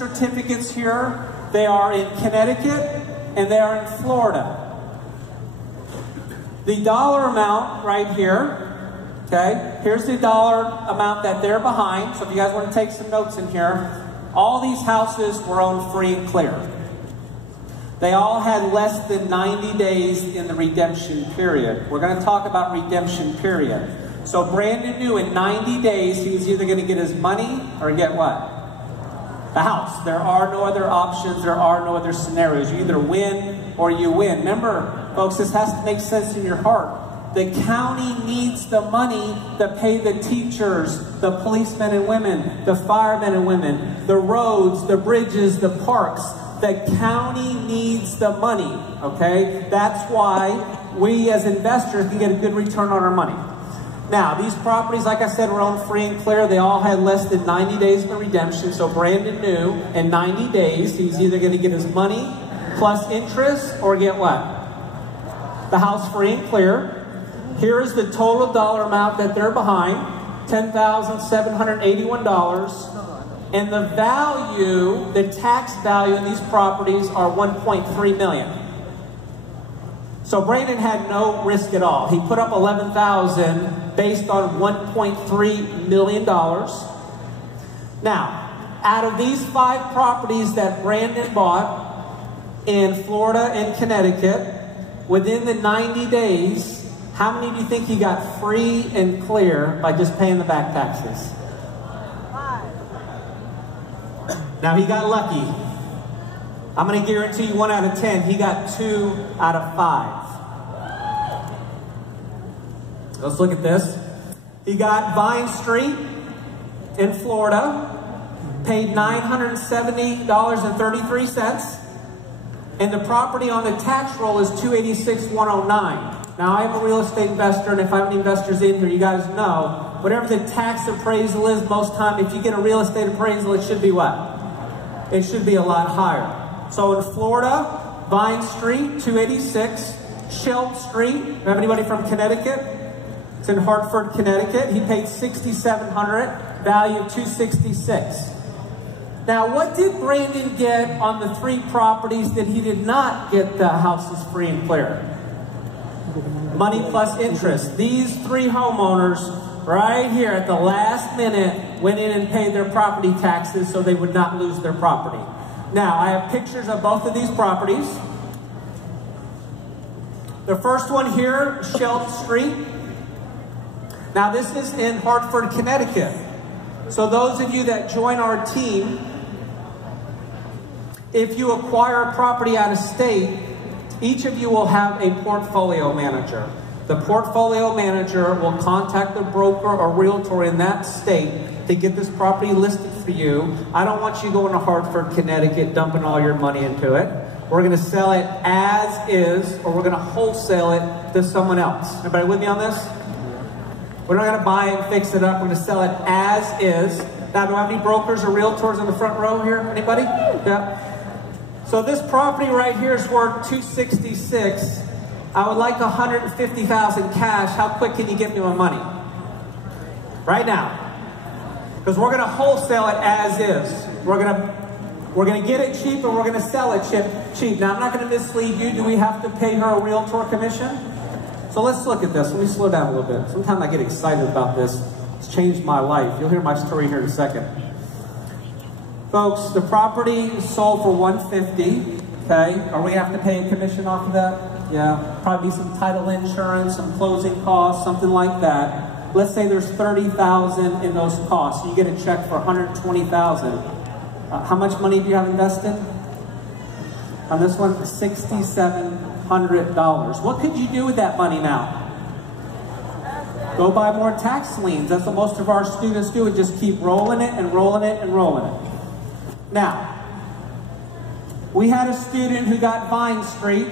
certificates here. They are in Connecticut and they are in Florida. The dollar amount right here, okay, here's the dollar amount that they're behind. So if you guys want to take some notes in here, all these houses were owned free and clear. They all had less than 90 days in the redemption period. We're going to talk about redemption period. So Brandon knew in 90 days he was either going to get his money or get what? The house. There are no other options. There are no other scenarios. You either win or you win. Remember, folks, this has to make sense in your heart. The county needs the money to pay the teachers, the policemen and women, the firemen and women, the roads, the bridges, the parks. The county needs the money, okay? That's why we as investors can get a good return on our money. Now, these properties, like I said, were owned free and clear. They all had less than 90 days for redemption. So Brandon knew in 90 days he was either going to get his money plus interest or get what? The house free and clear. Here is the total dollar amount that they're behind, $10,781. And the value, the tax value in these properties are $1.3 million. So Brandon had no risk at all. He put up $11,000 based on $1.3 million. Now, out of these 5 properties that Brandon bought in Florida and Connecticut, within the 90 days, how many do you think he got free and clear by just paying the back taxes? 5. Now he got lucky. I'm going to guarantee you 1 out of 10. He got 2 out of 5. Let's look at this. He got Vine Street in Florida, paid $970.33, and the property on the tax roll is $286,109. Now, I am a real estate investor, and if I have any investors in here, you guys know, whatever the tax appraisal is, most time, if you get a real estate appraisal, it should be what? It should be a lot higher. So in Florida, Vine Street, $286,000. Shelp Street, have anybody from Connecticut? It's in Hartford, Connecticut. He paid $6,700, value of $266,000. Now, what did Brandon get on the 3 properties that he did not get the houses free and clear? Money plus interest. These 3 homeowners right here at the last minute went in and paid their property taxes so they would not lose their property. Now, I have pictures of both of these properties. The first one here, Shelp Street. Now, this is in Hartford, Connecticut. So those of you that join our team, if you acquire a property out of state, each of you will have a portfolio manager. The portfolio manager will contact the broker or realtor in that state to get this property listed for you. I don't want you going to Hartford, Connecticut, dumping all your money into it. We're going to sell it as is, or we're going to wholesale it to someone else. Everybody with me on this? We're not going to buy and fix it up. We're going to sell it as is. Now, do I have any brokers or realtors in the front row here? Anybody? Yeah. So this property right here is worth $266,000. I would like $150,000 cash. How quick can you get me my money? Right now. Because we're going to wholesale it as is. We're going to get it cheap and we're going to sell it cheap. Now, I'm not going to mislead you. Do we have to pay her a realtor commission? So let's look at this. Let me slow down a little bit. Sometimes I get excited about this. It's changed my life. You'll hear my story here in a second. Folks, the property sold for $150,000. Okay, are we have to pay a commission off of that? Yeah, probably some title insurance, some closing costs, something like that. Let's say there's $30,000 in those costs. You get a check for $120,000. How much money do you have invested? On this one, $6,700. What could you do with that money now? Go buy more tax liens. That's what most of our students do, and just keep rolling it and rolling it and rolling it. Now, we had a student who got Vine Street.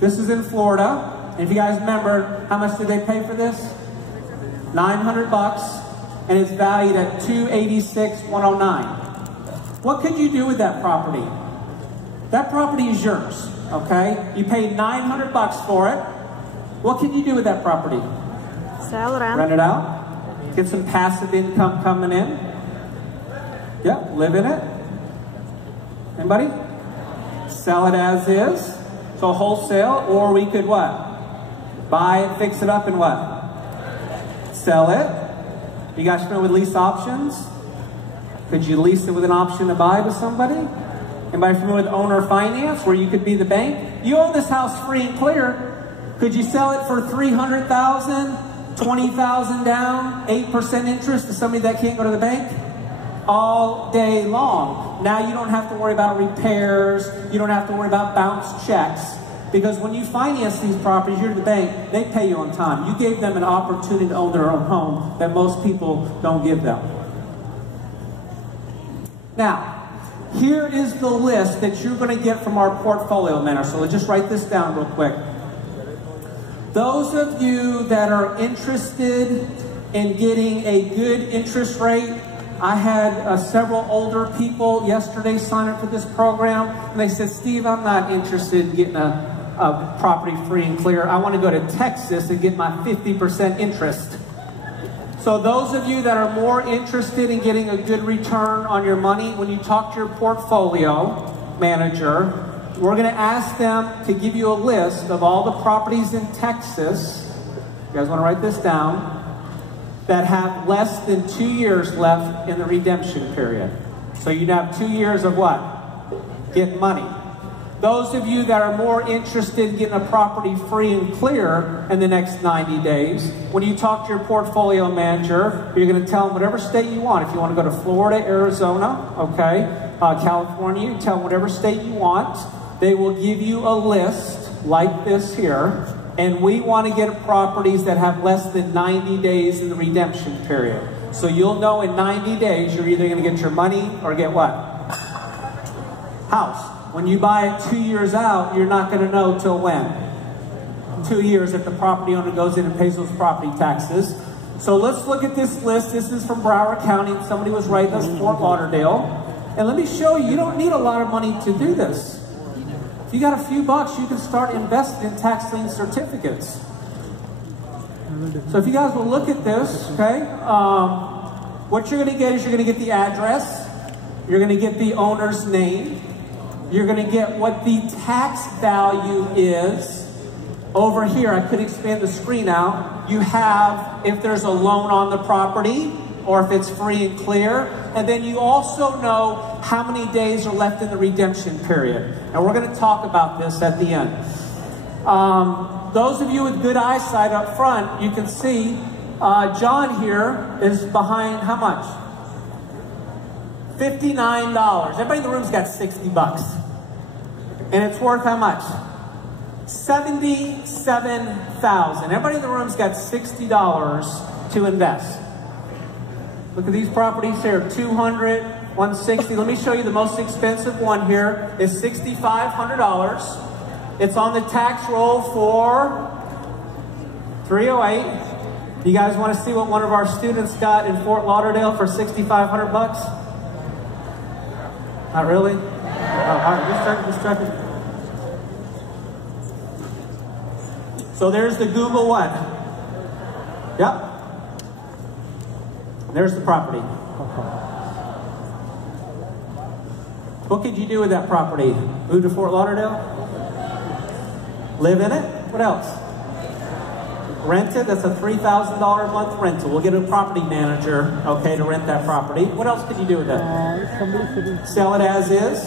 This is in Florida. And if you guys remember, how much did they pay for this? $900, and it's valued at $286,109. What could you do with that property? That property is yours, okay? You paid $900 for it. What can you do with that property? Sell it. Rent it out. Get some passive income coming in. Yep, live in it. Anybody? Sell it as is. So wholesale, or we could what? Buy it, fix it up, and what? Sell it. You guys familiar with lease options? Could you lease it with an option to buy to somebody? Anybody familiar with owner finance, where you could be the bank? You own this house free and clear. Could you sell it for $300,000, $20,000 down, 8% interest to somebody that can't go to the bank? All day long. Now you don't have to worry about repairs. You don't have to worry about bounce checks. Because when you finance these properties, you're the bank, they pay you on time. You gave them an opportunity to own their own home that most people don't give them. Now, here is the list that you're going to get from our portfolio manager. So let's just write this down real quick. Those of you that are interested in getting a good interest rate, I had several older people yesterday sign up for this program, and they said, Steve, I'm not interested in getting a property free and clear. I want to go to Texas and get my 50% interest. So those of you that are more interested in getting a good return on your money, when you talk to your portfolio manager, we're going to ask them to give you a list of all the properties in Texas, you guys want to write this down, that have less than 2 years left in the redemption period. So you'd have 2 years of what? Get money. Those of you that are more interested in getting a property free and clear in the next 90 days, when you talk to your portfolio manager, you're going to tell them whatever state you want. If you want to go to Florida, Arizona, okay, California, you tell them whatever state you want. They will give you a list like this here, and we want to get properties that have less than 90 days in the redemption period. So you'll know in 90 days you're either going to get your money or get what? House. When you buy it 2 years out, you're not going to know till when? 2 years if the property owner goes in and pays those property taxes. So let's look at this list. This is from Broward County. Somebody was writing us Fort Lauderdale. And let me show you, you don't need a lot of money to do this. If you got a few bucks, you can start investing in tax lien certificates. So if you guys will look at this, okay, what you're going to get is you're going to get the address. You're going to get the owner's name. You're going to get what the tax value is. Over here, I could expand the screen out. You have if there's a loan on the property or if it's free and clear. And then you also know how many days are left in the redemption period. And we're going to talk about this at the end. Those of you with good eyesight up front, you can see John here is behind how much? $59. Everybody in the room's got 60 bucks. And it's worth how much? $77,000. Everybody in the room's got $60 to invest. Look at these properties here, $200, $160. Let me show you the most expensive one here is $6,500. It's on the tax roll for $308. You guys want to see what one of our students got in Fort Lauderdale for $6,500 bucks? Not really? Oh, all right, just checking. So there's the Google one. Yep. There's the property. What could you do with that property? Move to Fort Lauderdale? Live in it? What else? Rent it? That's a $3,000 a month rental. We'll get a property manager, okay, to rent that property. What else could you do with it? Sell it as is?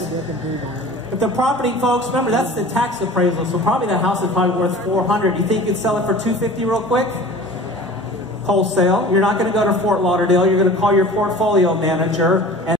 If the property, folks, remember that's the tax appraisal, so probably that house is probably worth $400. You think you could sell it for $250 real quick? Wholesale. You're not going to go to Fort Lauderdale. You're going to call your portfolio manager and